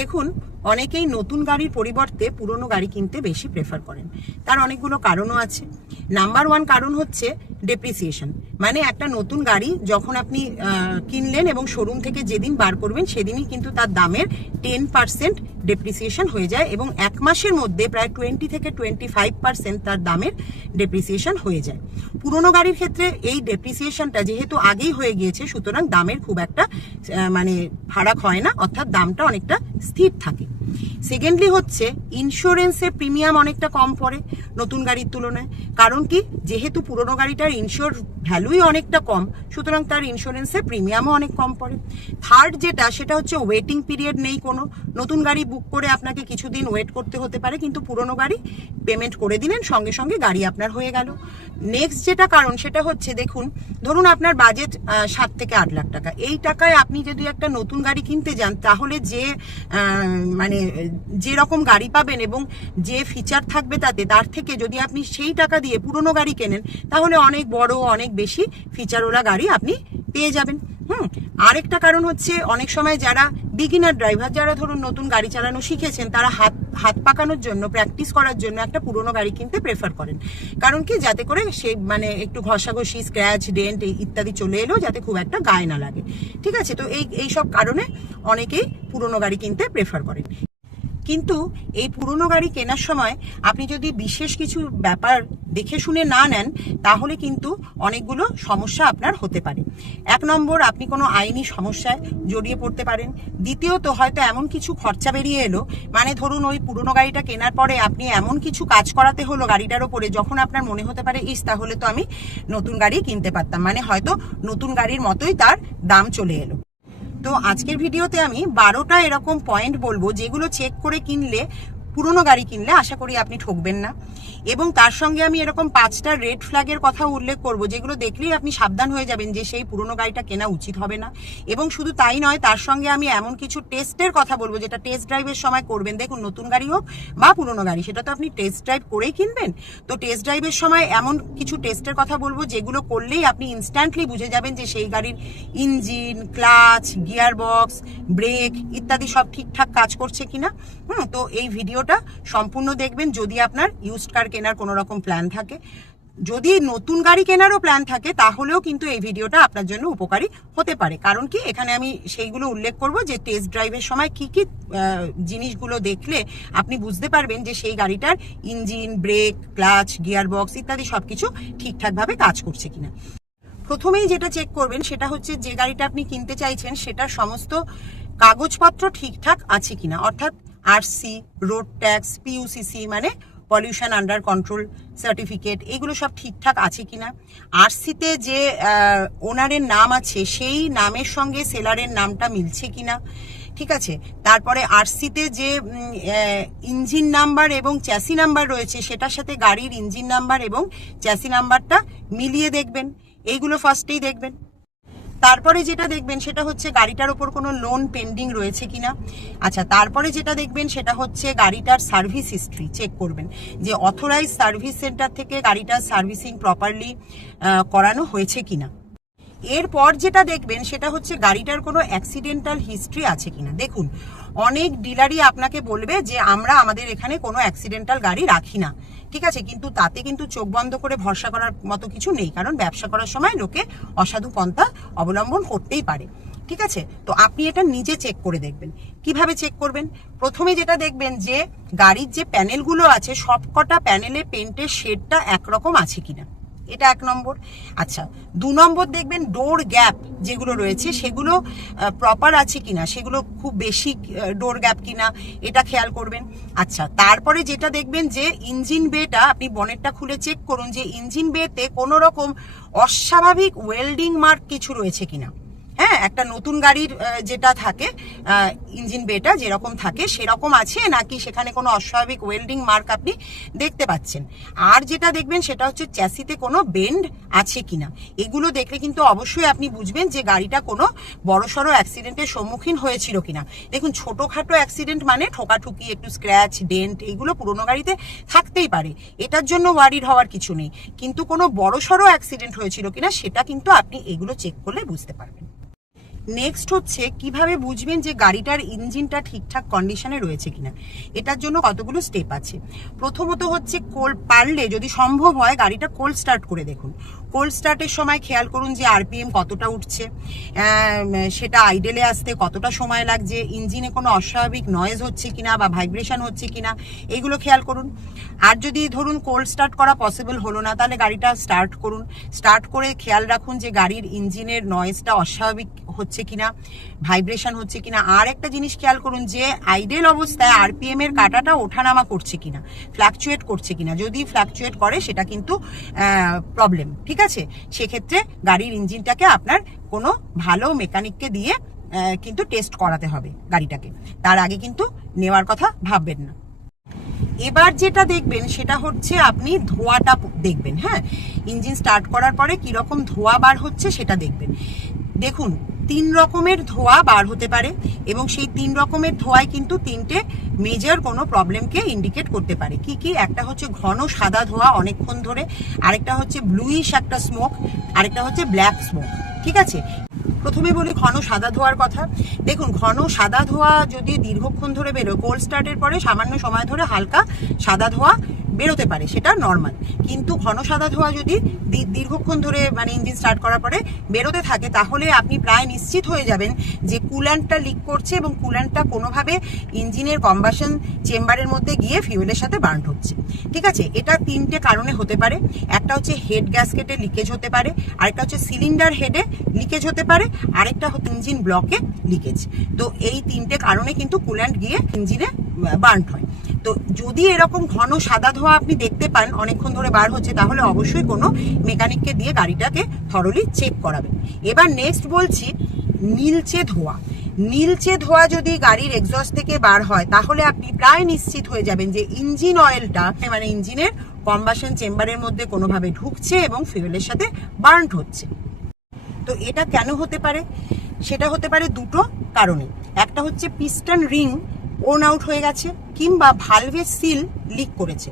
দেখুন, অনেকেই নতুন গাড়ির পরিবর্তে পুরনো গাড়ি কিনতে বেশি প্রেফার করেন। তার অনেকগুলো কারণও আছে। নাম্বার 1 কারণ হচ্ছে ডেপ্রিসিয়েশন। মানে একটা নতুন গাড়ি যখন আপনি কিনলেন এবং শোরুম থেকে যেদিন বার করবেন সেদিনই কিন্তু তার দামের 10% ডেপ্রিসিয়েশন হয়ে যায় এবং 1 মাসের মধ্যে প্রায় 20 থেকে 25% তার দামের ডেপ্রিসিয়েশন হয়ে যায়। পুরনো গাড়ির ক্ষেত্রে এই ডেপ্রিসিয়েশনটা যেহেতু আগেই হয়ে গিয়েছে, সুতরাং দামের খুব একটা মানে ফারাক হয় না, অর্থাৎ দামটা অনেকটা স্থির থাকে। সেকেন্ডলি হচ্ছে ইন্স্যুরেন্সের প্রিমিয়াম অনেকটা কম পড়ে নতুন গাড়ির তুলনায়। কারণ কি, যেহেতু পুরনো গাড়িটার ইন্স্যুর ভ্যালুই অনেকটা কম, সুতরাং তার ইন্স্যুরেন্সের প্রিমিয়ামও অনেক কম পড়ে। থার্ড সেটা হচ্ছে ওয়েটিং পিরিয়ড নেই কোনো। নতুন গাড়ি বুক করে আপনাকে কিছুদিন ওয়েট করতে হতে পারে, কিন্তু পুরনো গাড়ি পেমেন্ট করে দিলেন, সঙ্গে সঙ্গে গাড়ি আপনার হয়ে গেল। নেক্সট যেটা কারণ সেটা হচ্ছে, দেখুন, ধরুন আপনার বাজেট 7 থেকে 8 লাখ টাকা। এই টাকায় আপনি যদি একটা নতুন গাড়ি কিনতে যান, তাহলে যে মানে যে রকম গাড়ি পাবেন এবং যে ফিচার থাকবে তার থেকে যদি আপনি সেই টাকা দিয়ে পুরনো গাড়ি কেনেন, তাহলে অনেক বড় অনেক বেশি ফিচারওয়ালা গাড়ি আপনি পেয়ে যাবেন। আরেকটা কারণ হচ্ছে, অনেক সময় যারা বিগিনার ড্রাইভার, যারা ধরুন নতুন গাড়ি চালানো শিখেছেন, তারা হাত পাকানোর জন্য, প্র্যাকটিস করার জন্য একটা পুরনো গাড়ি কিনতে প্রেফার করেন। কারণ কি, যাতে করে সে মানে একটু ঘষাঘষি, স্ক্র্যাচ, ডেন্ট ইত্যাদি চলে এলেও যাতে খুব একটা গায়ে না লাগে। ঠিক আছে, তো এই সব কারণে অনেকেই পুরনো গাড়ি কিনতে প্রেফার করেন। কিন্তু এই পুরনো গাড়ি কেনার সময় আপনি যদি বিশেষ কিছু ব্যাপার দেখে শুনে না নেন, তাহলে কিন্তু অনেকগুলো সমস্যা আপনার হতে পারে। 1 নম্বর, আপনি কোনো আইনি সমস্যায় জড়িয়ে পড়তে পারেন। দ্বিতীয়ত, হয়তো এমন কিছু খরচা বেরিয়ে এলো, মানে ধরুন ওই পুরনো গাড়িটা কেনার পরে আপনি এমন কিছু কাজ করাতে হলো গাড়িটার ওপরে, যখন আপনার মনে হতে পারে তাহলে তো আমি নতুন গাড়ি কিনতে পারতাম, মানে হয়তো নতুন গাড়ির মতোই তার দাম চলে এলো। তো আজকের ভিডিওতে আমি 12টা এরকম পয়েন্ট বলবো, যেগুলো চেক করে কিনলে, পুরনো গাড়ি কিনলে আশা করি আপনি ঠকবেন না। এবং তার সঙ্গে আমি এরকম 5টা রেড ফ্ল্যাগের কথা উল্লেখ করব, যেগুলো দেখলেই আপনি সাবধান হয়ে যাবেন যে সেই পুরনো গাড়িটা কেনা উচিত হবে না। এবং শুধু তাই নয়, তার সঙ্গে আমি এমন কিছু টেস্টের কথা বলবো, যেটা টেস্ট ড্রাইভের সময় করবেন। দেখুন, নতুন গাড়ি হোক বা পুরনো গাড়ি, সেটা তো আপনি টেস্ট ড্রাইভ করেই কিনবেন। তো টেস্ট ড্রাইভের সময় এমন কিছু টেস্টের কথা বলবো, যেগুলো করলেই আপনি ইনস্ট্যান্টলি বুঝে যাবেন যে সেই গাড়ির engine, clutch, gear box, brake ইত্যাদি সব ঠিকঠাক কাজ করছে কিনা। তো এই ভিডিওটা সম্পূর্ণ দেখবেন, যদি আপনার ইউজড কার কেনার কোনো রকম প্ল্যান থাকে। যদি নতুন গাড়ি কেনারও প্ল্যান থাকে, তাহলেও কিন্তু এই ভিডিওটা আপনার জন্য উপকারী হতে পারে। কারণ কি, এখানে আমি সেইগুলো উল্লেখ করব যে টেস্ট ড্রাইভের সময় কি কি জিনিসগুলো দেখলে আপনি বুঝতে পারবেন যে সেই গাড়িটার engine, brake, clutch, gear box ইত্যাদি সবকিছু ঠিকঠাকভাবে কাজ করছে কিনা। প্রথমেই যেটা চেক করবেন সেটা হচ্ছে, যে গাড়িটা আপনি কিনতে চাইছেন সেটার সমস্ত কাগজপত্র ঠিকঠাক আছে কিনা, অর্থাৎ আরসি, রোড ট্যাক্স, পিইউসিসি মানে পলিউশন আন্ডার কন্ট্রোল সার্টিফিকেট, এগুলো সব ঠিকঠাক আছে কিনা। আরসিতে যে ওনারের নাম আছে, সেই নামের সঙ্গে সেলারের নামটা মিলছে কিনা। ঠিক আছে, তারপরে আরসিতে যে ইঞ্জিন নাম্বার এবং চ্যাসি নাম্বার রয়েছে, সেটার সাথে গাড়ির ইঞ্জিন নাম্বার এবং চ্যাসি নাম্বারটা মিলিয়ে দেখবেন। এইগুলো ফার্স্টেই দেখবেন। তারপরে যেটা দেখবেন সেটা হচ্ছে গাড়িটার ওপর কোনো লোন পেন্ডিং রয়েছে কিনা। আচ্ছা, তারপরে যেটা দেখবেন সেটা হচ্ছে গাড়িটার সার্ভিস হিস্ট্রি চেক করবেন, যে অথরাইজ সার্ভিস সেন্টার থেকে গাড়িটার সার্ভিসিং প্রপারলি করানো হয়েছে কিনা। এরপর যেটা দেখবেন সেটা হচ্ছে গাড়িটার কোনো অ্যাক্সিডেন্টাল হিস্ট্রি আছে কিনা। দেখুন, অনেক ডিলারই আপনাকে বলবে যে আমরা আমাদের এখানে কোনো অ্যাক্সিডেন্টাল গাড়ি রাখি না। ঠিক আছে, কিন্তু তাতে কিন্তু চোখ বন্ধ করে ভরসা করার মতো কিছু নেই, কারণ ব্যবসা করার সময় লোকে অসাধু পন্থা অবলম্বন করতেই পারে। ঠিক আছে, তো আপনি এটা নিজে চেক করে দেখবেন। কিভাবে চেক করবেন? প্রথমে যেটা দেখবেন যে গাড়ির যে প্যানেলগুলো আছে, সবকটা প্যানেলে পেন্টের শেডটা একরকম আছে কিনা, এটা 1 নম্বর। আচ্ছা, 2 নম্বর দেখবেন ডোর গ্যাপ যেগুলো রয়েছে সেগুলো প্রপার আছে কিনা, সেগুলো খুব বেশি ডোর গ্যাপ কিনা, এটা খেয়াল করবেন। আচ্ছা, তারপরে যেটা দেখবেন যে ইঞ্জিন বেটা, আপনি বনেটটা খুলে চেক করুন যে ইঞ্জিন বেতে কোনো রকম অস্বাভাবিক ওয়েল্ডিং মার্ক কিছু রয়েছে কিনা। হ্যাঁ, একটা নতুন গাড়ির যেটা থাকে ইঞ্জিন বেটা যেরকম থাকে সেরকম আছে নাকি, সেখানে কোনো অস্বাভাবিক ওয়েল্ডিং মার্ক আপনি দেখতে পাচ্ছেন। আর যেটা দেখবেন সেটা হচ্ছে চ্যাসিতে কোনো বেন্ড আছে কিনা। এগুলো দেখলে কিন্তু অবশ্যই আপনি বুঝবেন যে গাড়িটা কোনো বড়সড় অ্যাক্সিডেন্টের সম্মুখীন হয়েছিল কিনা। দেখুন, ছোটখাটো অ্যাক্সিডেন্ট মানে ঠোকাঠুকি, একটু স্ক্র্যাচ, ডেন্ট, এগুলো পুরোনো গাড়িতে থাকতেই পারে, এটার জন্য ওয়ারিড হওয়ার কিছু নেই। কিন্তু কোনো বড়সড় অ্যাক্সিডেন্ট হয়েছিল কিনা সেটা কিন্তু আপনি এগুলো চেক করলে বুঝতে পারবেন। নেক্সট হচ্ছে কিভাবে বুঝবেন যে গাড়িটার ইঞ্জিনটা ঠিকঠাক কন্ডিশনে রয়েছে কিনা। এটার জন্য কতগুলো স্টেপ আছে। প্রথমত হচ্ছে পারলে যদি সম্ভব হয় গাড়িটা কোল্ড স্টার্ট করে দেখুন। কোল্ড স্টার্টের সময় খেয়াল করুন যে আরপিএম কতটা উঠছে, সেটা আইডেলে আসতে কতটা সময় লাগছে, ইঞ্জিনে কোনো অস্বাভাবিক নয়েজ হচ্ছে কিনা বা ভাইব্রেশন হচ্ছে কিনা, এইগুলো খেয়াল করুন। আর যদি ধরুন কোল্ড স্টার্ট করা পসিবল হলো না, তাহলে গাড়িটা স্টার্ট করুন। স্টার্ট করে খেয়াল রাখুন যে গাড়ির ইঞ্জিনের নয়েজটা অস্বাভাবিক হচ্ছে কিনা, ভাইব্রেশন হচ্ছে কিনা। আর একটা জিনিস খেয়াল করুন যে আইডেল অবস্থায় আরপিএম এর কাঁটাটা ওঠানামা করছে কিনা, ফ্ল্যাকচুয়েট করছে কিনা। যদি ফ্ল্যাকচুয়েট করে সেটা কিন্তু প্রবলেম, ঠিক আছে। সেক্ষেত্রে গাড়ির ইঞ্জিনটাকে আপনার কোনো ভালো মেকানিককে দিয়ে কিন্তু টেস্ট করাতে হবে গাড়িটাকে, তার আগে কিন্তু নেওয়ার কথা ভাববেন না। এবার যেটা দেখবেন সেটা হচ্ছে আপনি ধোঁয়াটা দেখবেন। হ্যাঁ, ইঞ্জিন স্টার্ট করার পরে কিরকম ধোঁয়া বার হচ্ছে সেটা দেখবেন। দেখুন 3 রকমের ধোঁয়া বার হতে পারে এবং সেই 3 রকমের ধোঁয়ায় কিন্তু 3টে মেজর কোনো প্রবলেমকে ইন্ডিকেট করতে পারে। কি কি? একটা হচ্ছে ঘন সাদা ধোঁয়া অনেকক্ষণ ধরে, আরেকটা হচ্ছে ব্লুইশ একটা স্মোক, আরেকটা হচ্ছে ব্ল্যাক স্মোক, ঠিক আছে। প্রথমে বলি ঘন সাদা ধোঁয়ার কথা। দেখুন ঘন সাদা ধোঁয়া যদি দীর্ঘক্ষণ ধরে বেরোয়, কোল্ড স্টার্টের পরে সামান্য সময় ধরে হালকা সাদা ধোঁয়া বেরোতে পারে, সেটা নর্মাল। কিন্তু ঘন সাদা ধোঁয়া যদি দীর্ঘক্ষণ ধরে মানে ইঞ্জিন স্টার্ট করার পরে বেরোতে থাকে, তাহলে আপনি প্রায় নিশ্চিত হয়ে যাবেন যে কুল্যান্টটা লিক করছে এবং কুল্যান্টটা কোনোভাবে ইঞ্জিনের কম্বাসন চেম্বারের মধ্যে গিয়ে ফিউয়েলের সাথে বার্ন হচ্ছে, ঠিক আছে। এটা 3টে কারণে হতে পারে। একটা হচ্ছে হেড গ্যাসকেটে লিকেজ হতে পারে, আরেকটা হচ্ছে সিলিন্ডার হেডে লিকেজ হতে পারে, আরেকটা হচ্ছে ইঞ্জিন ব্লকে লিকেজ। তো এই 3টে কারণে কিন্তু কুল্যান্ট গিয়ে ইঞ্জিনে বার্ন হয়। তো যদি এরকম ঘন সাদা ধোঁয়া আপনি দেখতে পান অনেকক্ষণ ধরে বার হচ্ছে, তাহলে অবশ্যই কোনো মেকানিককে দিয়ে গাড়িটাকে থরলি চেক করাবেন। এবার নেক্সট বলছি নীলচে ধোঁয়া। নীলচে ধোঁয়া যদি গাড়ির এক্সস্ট থেকে বার হয়, তাহলে আপনি প্রায় নিশ্চিত হয়ে যাবেন যে ইঞ্জিন অয়েলটা মানে ইঞ্জিনের কম্বাসন চেম্বারের মধ্যে কোনোভাবে ঢুকছে এবং ফিউয়েলের সাথে বার্ন হচ্ছে। তো এটা কেন হতে পারে? সেটা হতে পারে 2টো কারণে। একটা হচ্ছে পিস্টন রিং ওর্ন আউট হয়ে গেছে কিংবা ভালভের সিল লিক করেছে।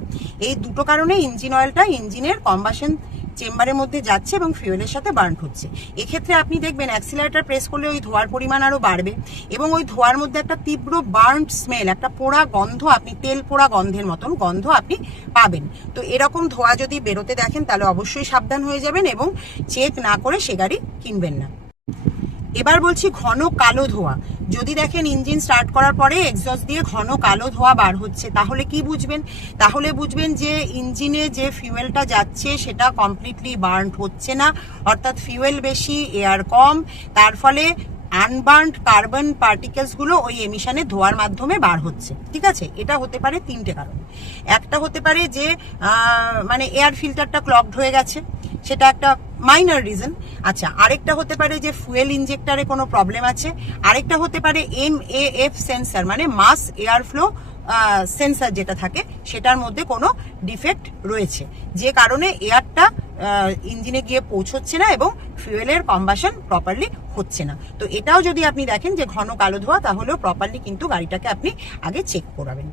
এই 2টো কারণে ইঞ্জিন অয়েলটা ইঞ্জিনের কম্বাসন চেম্বারের মধ্যে যাচ্ছে এবং ফিউয়েলের সাথে বার্ন হচ্ছে। এক্ষেত্রে আপনি দেখবেন অ্যাক্সিলারেটর প্রেস করলে ওই ধোঁয়ার পরিমাণ আরো বাড়বে এবং ওই ধোঁয়ার মধ্যে একটা তীব্র বার্ন স্মেল, একটা পোড়া গন্ধ, আপনি তেল পোড়া গন্ধের মতন গন্ধ আপনি পাবেন। তো এরকম ধোঁয়া যদি বেরোতে দেখেন তাহলে অবশ্যই সাবধান হয়ে যাবেন এবং চেক না করে সে গাড়ি কিনবেন না। এবার বলছি ঘন কালো ধোঁয়া। যদি দেখেন ইঞ্জিন স্টার্ট করার পরে এক্সস্ট দিয়ে ঘন কালো ধোঁয়া বার হচ্ছে, তাহলে কি বুঝবেন? তাহলে বুঝবেন যে ইঞ্জিনে যে ফিউয়েলটা যাচ্ছে সেটা কমপ্লিটলি বার্ন হচ্ছে না, অর্থাৎ ফিউয়েল বেশি এয়ার কম, তার ফলে আনবার্নড কার্বন পার্টিকেলস গুলো ওই এমিশনে ধোঁয়ার মাধ্যমে বার হচ্ছে, ঠিক আছে। এটা হতে পারে 3টে কারণ। একটা হতে পারে যে মানে এয়ার ফিল্টারটা ক্লগড হয়ে গেছে, সেটা একটা মাইনর রিজন। আচ্ছা, আরেকটা হতে পারে যে ফুয়েল ইনজেক্টরে কোনো প্রবলেম আছে, আরেকটা হতে পারে MAF সেন্সর মানে মাস এয়ার ফ্লো সেন্সর যেটা থাকে সেটার মধ্যে কোনো ডিফেক্ট রয়েছে, যে কারণে এয়ারটা ইঞ্জিনে গিয়ে পৌঁছচ্ছে না এবং ফুয়েলের কম্বাসন প্রপারলি হচ্ছে না। তো এটাও যদি আপনি দেখেন যে ঘন কালো ধোঁয়া, তাহলেও প্রপারলি কিন্তু গাড়িটাকে আপনি আগে চেক করাবেন।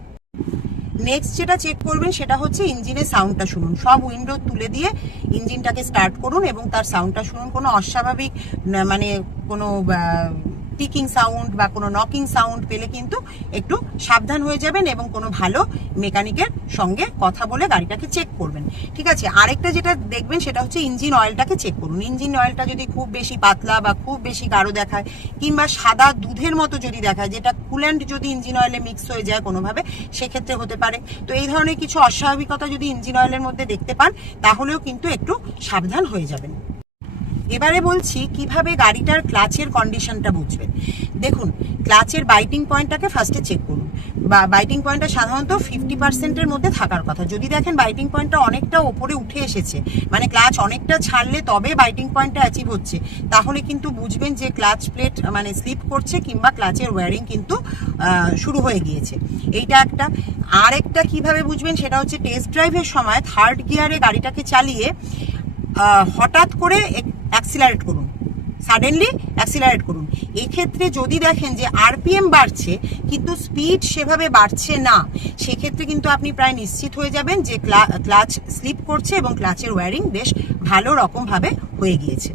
নেক্সট যেটা চেক করবেন সেটা হচ্ছে ইঞ্জিনের সাউন্ডটা শুনুন। সব উইন্ডো তুলে দিয়ে ইঞ্জিনটাকে স্টার্ট করুন এবং তার সাউন্ডটা শুনুন। কোনো অস্বাভাবিক মানে কোনো টিকিং সাউন্ড বা কোনো নকিং সাউন্ড পেলে কিন্তু একটু সাবধান হয়ে যাবেন এবং কোনো ভালো মেকানিকের সঙ্গে কথা বলে গাড়িটাকে চেক করবেন, ঠিক আছে। আরেকটা যেটা দেখবেন সেটা হচ্ছে ইঞ্জিন অয়েলটাকে চেক করুন। ইঞ্জিন অয়েলটা যদি খুব বেশি পাতলা বা খুব বেশি গাঢ় দেখায় কিংবা সাদা দুধের মতো যদি দেখায়, যেটা কুল্যান্ট যদি ইঞ্জিন অয়েলে মিক্স হয়ে যায় কোনোভাবে, সেক্ষেত্রে হতে পারে। তো এই ধরনের কিছু অস্বাভাবিকতা যদি ইঞ্জিন অয়েলের মধ্যে দেখতে পান, তাহলেও কিন্তু একটু সাবধান হয়ে যাবেন। এবারে বলছি কিভাবে গাড়িটার ক্লাচের কন্ডিশনটা বুঝবেন। দেখুন, ক্লাচের বাইটিং পয়েন্টটাকে ফার্স্টে চেক করুন। বা বাইটিং পয়েন্টটা সাধারণত 50%-এর মধ্যে থাকার কথা। যদি দেখেন বাইটিং পয়েন্টটা অনেকটা ওপরে উঠে এসেছে, মানে ক্লাচ অনেকটা ছাড়লে তবে বাইটিং পয়েন্টটা অ্যাচিভ হচ্ছে, তাহলে কিন্তু বুঝবেন যে ক্লাচ প্লেট মানে স্লিপ করছে কিংবা ক্লাচের ওয়্যারিং কিন্তু শুরু হয়ে গিয়েছে। এইটা একটা। আরেকটা কিভাবে বুঝবেন সেটা হচ্ছে টেস্ট ড্রাইভের সময় 3rd গিয়ারে গাড়িটাকে চালিয়ে হঠাৎ করে অ্যাক্সিলারেট করুন, সাডেনলি অ্যাক্সিলারেট করুন। এক্ষেত্রে যদি দেখেন যে আরপিএম বাড়ছে কিন্তু স্পিড সেভাবে বাড়ছে না, সেক্ষেত্রে কিন্তু আপনি প্রায় নিশ্চিত হয়ে যাবেন যে ক্লাচ স্লিপ করছে এবং ক্লাচের ওয়্যারিং বেশ ভালো রকম ভাবে হয়ে গিয়েছে।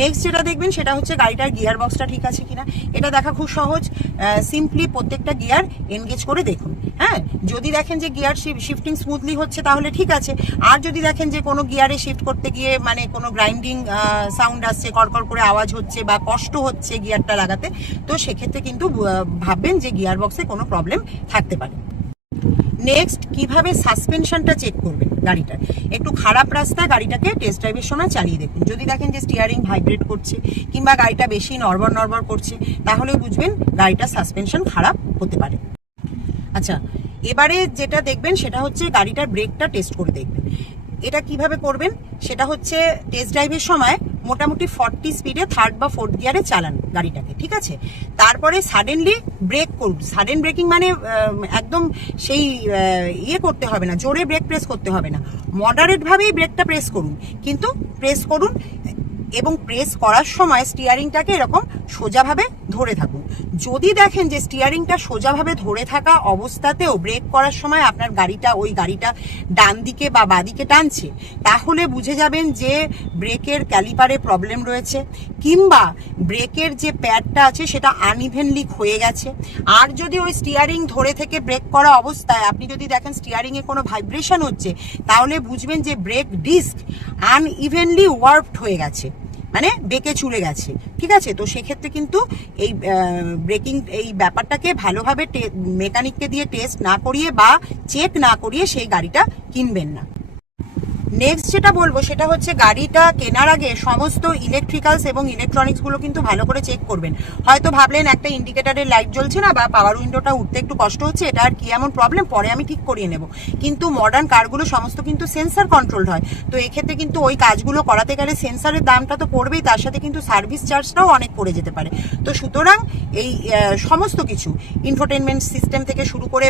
নেক্সট যেটা দেখবেন সেটা হচ্ছে গাড়িটার গিয়ার বক্সটা ঠিক আছে কিনা। এটা দেখা খুব সহজ, সিম্পলি প্রত্যেকটা গিয়ার এনগেজ করে দেখুন। হ্যাঁ, যদি দেখেন যে গিয়ার শিফটিং স্মুথলি হচ্ছে তাহলে ঠিক আছে। আর যদি দেখেন যে কোনো গিয়ারে শিফট করতে গিয়ে মানে কোনো গ্রাইন্ডিং সাউন্ড আসছে, কড়কড় করে আওয়াজ হচ্ছে বা কষ্ট হচ্ছে গিয়ারটা লাগাতে, তো সেক্ষেত্রে কিন্তু ভাববেন যে গিয়ার বক্সে কোনো প্রবলেম থাকতে পারে। নেক্সট, কিভাবে সাসপেনশনটা চেক করবেন গাড়িটার। একটু খারাপ রাস্তায় গাড়িটাকে টেস্ট ড্রাইভের সময় চালিয়ে দেখুন। যদি দেখেন যে স্টিয়ারিং ভাইব্রেট করছে কিংবা গাড়িটা বেশি নড়বড় নড়বড় করছে, তাহলে বুঝবেন গাড়িটার সাসপেনশন খারাপ হতে পারে। আচ্ছা, এবারে যেটা দেখবেন সেটা হচ্ছে গাড়িটার ব্রেকটা টেস্ট করে দেখবেন। এটা কিভাবে করবেন সেটা হচ্ছে টেস্ট ড্রাইভের সময় মোটামুটি 40 স্পিডে 3rd বা 4th গিয়ারে চালান গাড়িটাকে, ঠিক আছে। তারপরে সাডেনলি ব্রেক করুন। সাডেন ব্রেকিং মানে একদম সেই ইয়ে করতে হবে না, জোরে ব্রেক প্রেস করতে হবে না, মডারেট ভাবেই ব্রেকটা প্রেস করুন, কিন্তু প্রেস করুন এবং প্রেস করার সময় স্টিয়ারিংটাকে এরকম সোজাভাবে ধরে থাকুন। যদি দেখেন যে স্টিয়ারিংটা সোজাভাবে ধরে থাকা অবস্থাতেও ব্রেক করার সময় আপনার ওই গাড়িটা ডান দিকে বা বাদিকে টানছে, তাহলে বুঝে যাবেন যে ব্রেকের ক্যালিপারে প্রবলেম রয়েছে কিংবা ব্রেকের যে প্যাডটা আছে সেটা আনইভেনলি ক্ষয়ে গেছে। আর যদি ওই স্টিয়ারিং ধরে থেকে ব্রেক করা অবস্থায় আপনি যদি দেখেন স্টিয়ারিং এ কোনো ভাইব্রেশন হচ্ছে, তাহলে বুঝবেন যে ব্রেক ডিস্ক আনইভেনলি ওয়ার্পড হয়ে গেছে, মানে বেঁকে চুলে গেছে, ঠিক আছে। তো সেক্ষেত্রে কিন্তু এই ব্রেকিং এই ব্যাপারটাকে ভালোভাবে মেকানিককে দিয়ে টেস্ট না করিয়ে বা চেক না করিয়ে সেই গাড়িটা কিনবেন না। নেক্সট যেটা বলবো সেটা হচ্ছে গাড়িটা কেনার আগে সমস্ত ইলেকট্রিক্যালস এবং ইলেকট্রনিক্স গুলো কিন্তু ভালো করে চেক করবেন। হয়তো ভাবলেন একটা ইন্ডিকেটরের লাইট জ্বলছে না বা পাওয়ার উইন্ডোটা উঠতে একটু কষ্ট হচ্ছে, এটা আর কি এমন প্রবলেম, পরে আমি ঠিক করিয়ে নেব। কিন্তু মডার্ন কারগুলো সমস্ত কিন্তু সেন্সার কন্ট্রোলড হয়, তো এক্ষেত্রে কিন্তু ওই কাজগুলো করাতে গেলে সেন্সারের দামটা তো পড়বেই, তার সাথে কিন্তু সার্ভিস চার্জটাও অনেক পড়ে যেতে পারে। তো সুতরাং এই সমস্ত কিছু ইনফোটেনমেন্ট সিস্টেম থেকে শুরু করে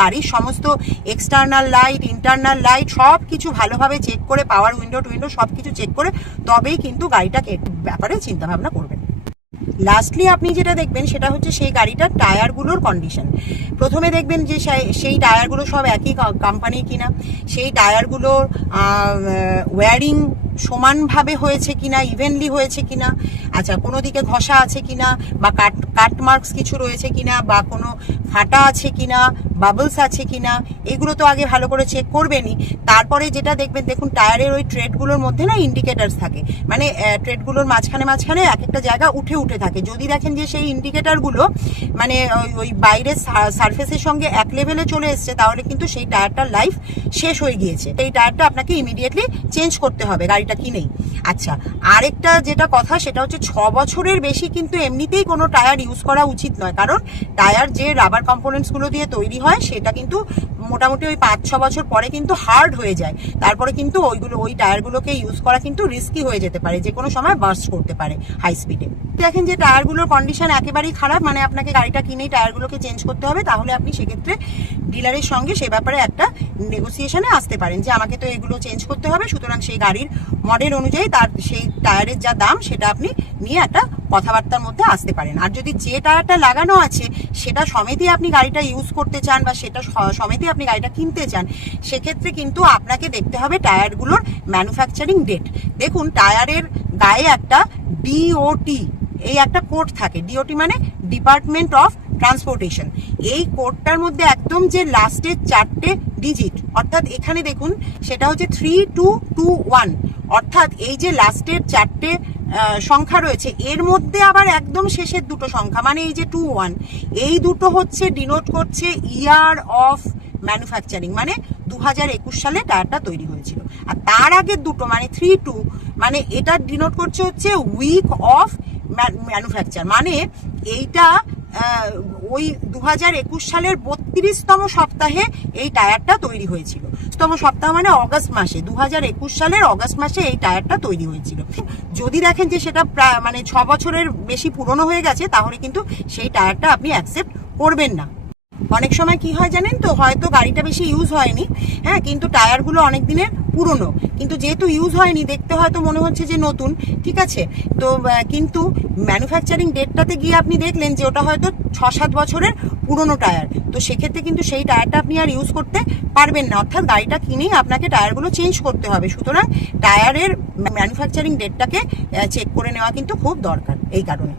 গাড়ির সমস্ত এক্সটার্নাল লাইট, ইন্টারনাল লাইট সব কিছু ভালোভাবে চেক করে, পাওয়ার উইন্ডো সব কিছু চেক করে তবেই কিন্তু গাড়িটাকে ব্যাপারে চিন্তা ভাবনা করবেন। লাস্টলি আপনি যেটা দেখবেন সেটা হচ্ছে সেই গাড়িটার টায়ারগুলোর কন্ডিশন। প্রথমে দেখবেন যে সেই টায়ারগুলো সব একই কোম্পানির কিনা, সেই টায়ারগুলোর ওয়্যারিং সমানভাবে হয়েছে কিনা, ইভেনলি হয়েছে কিনা, আচ্ছা কোনো দিকে ঘষা আছে কিনা বা কাট মার্কস কিছু রয়েছে কিনা বা কোনো ফাটা আছে কিনা, বাবলস আছে কিনা, এগুলো তো আগে ভালো করে চেক করবেনই। তারপরে যেটা দেখবেন, দেখুন টায়ারের ওই ট্রেডগুলোর মধ্যে না ইন্ডিকেটার্স থাকে, মানে ট্রেডগুলোর মাঝখানে এক একটা জায়গা উঠে উঠে থাকে। যদি দেখেন যে সেই ইন্ডিকেটারগুলো মানে ওই বাইরের সারফেসের সঙ্গে এক লেভেলে চলে এসছে, তাহলে কিন্তু সেই টায়ারটার লাইফ শেষ হয়ে গিয়েছে। এই টায়ারটা আপনাকে ইমিডিয়েটলি চেঞ্জ করতে হবে গাড়িটা কিনেই। আচ্ছা, আরেকটা যেটা কথা সেটা হচ্ছে 6 বছরের বেশি কিন্তু এমনিতেই কোনো টায়ার ইউজ করা উচিত নয়, কারণ টায়ার যে রাবার কম্পোনেন্টস গুলো দিয়ে তৈরি হয় সেটা কিন্তু মোটামুটি ওই 5-6 বছর পরে কিন্তু হার্ড হয়ে যায়। তারপরে কিন্তু ওই টায়ারগুলোকে ইউজ করা কিন্তু রিস্কি হয়ে যেতে পারে, যে কোনো সময় বার্স্ট করতে পারে হাই স্পিডে। দেখেন যে টায়ারগুলোর কন্ডিশন একেবারেই খারাপ, মানে আপনাকে গাড়িটা কিনেই টায়ারগুলোকে চেঞ্জ করতে হবে, তাহলে আপনি সেক্ষেত্রে ডিলারের সঙ্গে সে ব্যাপারে একটা নেগোসিয়েশনে আসতে পারেন যে আমাকে তো এগুলো চেঞ্জ করতে হবে, সুতরাং সেই গাড়ির মডেল অনুযায়ী তার সেই টায়ারের যা দাম সেটা আপনি নিয়ে একটা কথাবার্তার মধ্যে আসতে পারেন। আর যদি যে টায়ারটা লাগানো আছে সেটা সমেতই আপনি গাড়িটা ইউজ করতে চান বা সেটা সমেতই আপনি গাড়িটা কিনতে চান, সেক্ষেত্রে কিন্তু আপনাকে দেখতে হবে টায়ারগুলোর ম্যানুফ্যাকচারিং ডেট। দেখুন টায়ারের গায়ে একটা ডিওটি এই একটা কোড থাকে, ডিওটি মানে ডিপার্টমেন্ট অফ ট্রান্সপোর্টেশন। এই কোডটার মধ্যে একদম যে লাস্টের 4টে ডিজিট, অর্থাৎ এখানে দেখুন সেটা হচ্ছে 3221, অর্থাৎ এই যে লাস্টের 4টে সংখ্যা রয়েছে এর মধ্যে আবার একদম শেষের দুটো সংখ্যা মানে এই যে 21, এই দুটো হচ্ছে ডিনোট করছে ইয়ার অফ ম্যানুফ্যাকচারিং, মানে 2021 সালে টায়ারটা তৈরি হয়েছিল। আর তার আগের দুটো মানে 32 মানে এটা ডিনোট করছে হচ্ছে উইক অফ ম্যানুফ্যাকচার, মানে এইটা ওই 2021 সালের 32তম সপ্তাহে এই টায়ারটা তৈরি হয়েছিল। তম সপ্তাহ মানে অগস্ট মাসে, 2021 সালের অগস্ট মাসে এই টায়ারটা তৈরি হয়েছিল। যদি দেখেন যে সেটা প্রায় মানে 6 বছরের বেশি পুরনো হয়ে গেছে, তাহলে কিন্তু সেই টায়ারটা আপনি অ্যাকসেপ্ট করবেন না। অনেক সময় কি হয় জানেন তো, হয়তো গাড়িটা বেশি ইউজ হয়নি, হ্যাঁ, কিন্তু টায়ারগুলো অনেক দিনের পুরনো, কিন্তু যেহেতু ইউজ হয়নি দেখতে হয়তো মনে হচ্ছে যে নতুন, ঠিক আছে। তো কিন্তু ম্যানুফ্যাকচারিং ডেটটাতে গিয়ে আপনি দেখলেন যে ওটা হয়তো 6-7 বছরের পুরনো টায়ার, তো সেক্ষেত্রে কিন্তু সেই টায়ারটা আপনি আর ইউজ করতে পারবেন না, অর্থাৎ গাড়িটা কিনেই আপনাকে টায়ারগুলো চেঞ্জ করতে হবে। সুতরাং টায়ারের ম্যানুফ্যাকচারিং ডেটটাকে চেক করে নেওয়া কিন্তু খুব দরকার এই কারণে।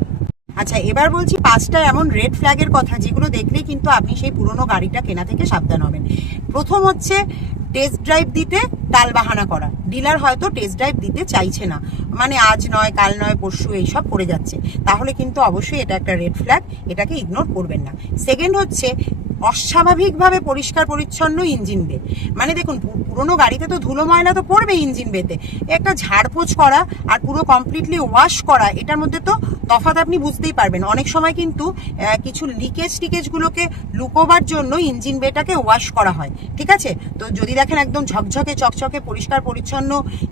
আচ্ছা, এবার বলছি 5টা এমন রেড ফ্ল্যাগের কথা যেগুলো দেখলেই কিন্তু আপনি সেই পুরনো গাড়িটা কেনা থেকে সাবধান হবেন। প্রথম হচ্ছে টেস্ট ড্রাইভ দিতে টালবাহানা করা। ডিলার হয়তো টেস্ট ড্রাইভ দিতে চাইছে না, মানে আজ নয় কাল নয় পরশু এইসব করে যাচ্ছে, তাহলে কিন্তু অবশ্যই এটা একটা রেড ফ্ল্যাগ, এটাকে ইগনোর করবেন না। সেকেন্ড হচ্ছে অস্বাভাবিকভাবে পরিষ্কার পরিচ্ছন্ন ইঞ্জিন বে। মানে দেখুন, পুরোনো গাড়িতে তো ধুলো ময়লা তো পড়বে ইঞ্জিন বেতে, একটা ঝাড়পোছ করা আর পুরো কমপ্লিটলি ওয়াশ করা, এটার মধ্যে তো তফাৎ আপনি বুঝতেই পারবেন। অনেক সময় কিন্তু কিছু লিকেজগুলোকে লুকোবার জন্য ইঞ্জিন বেটাকে ওয়াশ করা হয়, ঠিক আছে। তো যদি দেখেন একদম ঝকঝকে চকচকে পরিষ্কার পরিচ্ছন্ন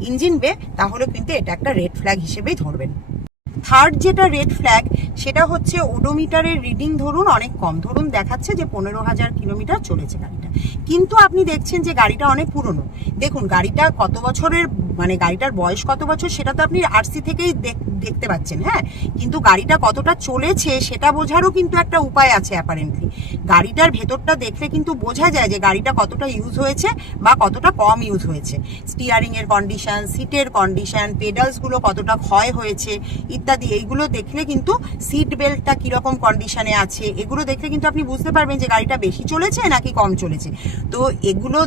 ইঞ্জিন বে, তাহলে কিন্তু এটা একটা রেড ফ্ল্যাগ হিসেবেই ধরবেন। থার্ড যেটা রেড ফ্ল্যাগ সেটা হচ্ছে ওডোমিটারের রিডিং ধরুন অনেক কম, ধরুন দেখাচ্ছে যে 15,000 কিলোমিটার চলেছে গাড়িটা, কিন্তু আপনি দেখছেন যে গাড়িটা অনেক পুরনো। দেখুন গাড়িটা কত বছরের, মানে গাড়িটার বয়স কত বছর সেটা তো আপনি আরসি থেকেই দেখতে পাচ্ছেন, হ্যাঁ, কিন্তু গাড়িটা কতটা চলেছে সেটা বোঝারও কিন্তু একটা উপায় আছে অ্যাপারেন্টলি। গাড়িটার ভেতরটা দেখলে কিন্তু বোঝা যায় যে গাড়িটা কতটা ইউজ হয়েছে বা কতটা কম ইউজ হয়েছে। স্টিয়ারিং এর কন্ডিশন, সিটের কন্ডিশন, পেডালসগুলো কতটা ক্ষয় হয়েছে ইত্যাদি, এইগুলো দেখলে কিন্তু সিট বেল্টটা কিরকম কন্ডিশনে আছে, এগুলো দেখলে কিন্তু আপনি বুঝতে পারবেন যে গাড়িটা বেশি চলেছে নাকি কম চলেছে। তো এগুলো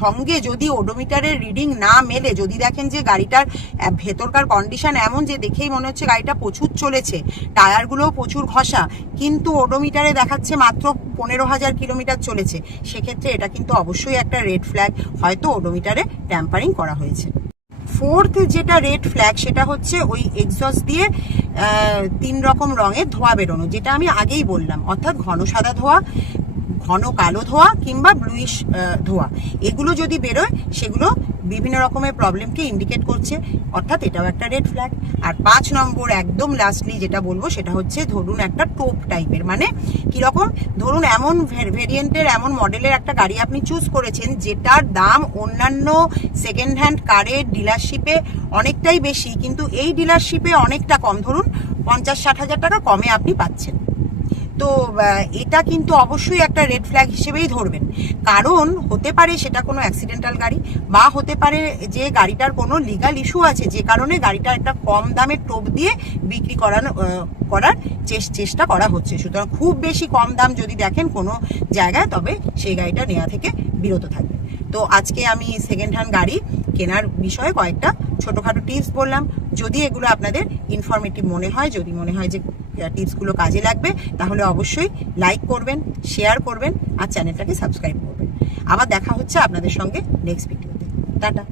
সঙ্গে যদি ওডোমিটারের রিডিং না মেলে, যদি দেখেন যে গাড়িটার ভেতরকার কন্ডিশন এমন যে দেখেই মনে হচ্ছে গাড়িটা প্রচুর চলেছে, টায়ারগুলোও প্রচুর ঘষা, কিন্তু ওডোমিটারে দেখাচ্ছে মাত্র 15,000 কিলোমিটার চলেছে, সেক্ষেত্রে এটা কিন্তু অবশ্যই একটা রেড ফ্ল্যাগ, হয়তো ওডোমিটারে ট্যাম্পারিং করা হয়েছে। ফোর্থ যেটা রেড ফ্ল্যাগ সেটা হচ্ছে ওই এক্সস্ট দিয়ে 3 রকম রঙের ধোঁয়া বেরোনো, যেটা আমি আগেই বললাম, অর্থাৎ ঘন সাদা ধোঁয়া, ঘন কালো ধোঁয়া কিংবা ব্লুইশ ধোঁয়া, এগুলো যদি বেরোয় সেগুলো বিভিন্ন রকমের প্রবলেমকে ইন্ডিকেট করছে, অর্থাৎ এটাও একটা রেড ফ্ল্যাগ। আর 5 নম্বর একদম লাস্টলি যেটা বলবো সেটা হচ্ছে ধরুন একটা টোপ টাইপের, মানে কিরকম, ধরুন এমন ভেরিয়েন্টের এমন মডেলের একটা গাড়ি আপনি চুজ করেছেন যেটার দাম অন্যান্য সেকেন্ড হ্যান্ড কারের ডিলারশিপে অনেকটাই বেশি, কিন্তু এই ডিলারশিপে অনেকটা কম, ধরুন 50-60 হাজার টাকা কমে আপনি পাচ্ছেন। তো এটা কিন্তু অবশ্যই একটা রেড ফ্ল্যাগ হিসেবেই ধরবেন, কারণ হতে পারে সেটা কোনো অ্যাক্সিডেন্টাল গাড়ি, বা হতে পারে যে গাড়িটার কোনো লিগাল ইস্যু আছে যে কারণে গাড়িটা একটা কম দামের টোপ দিয়ে বিক্রি করার চেষ্টা করা হচ্ছে। সুতরাং খুব বেশি কম দাম যদি দেখেন কোনো জায়গায়, তবে সেই গাড়িটা নেওয়া থেকে বিরত থাকবে। তো আজকে আমি সেকেন্ড হ্যান্ড গাড়ি কেনার বিষয়ে কয়েকটা ছোটোখাটো টিপস বললাম। যদি এগুলো আপনাদের ইনফরমেটিভ মনে হয়, যদি মনে হয় যে টিপসগুলো কাজে লাগবে, তাহলে অবশ্যই লাইক করবেন, শেয়ার করবেন আর চ্যানেলটাকে সাবস্ক্রাইব করবেন। আবার দেখা হচ্ছে আপনাদের সঙ্গে নেক্সট ভিডিওতে। টাটা।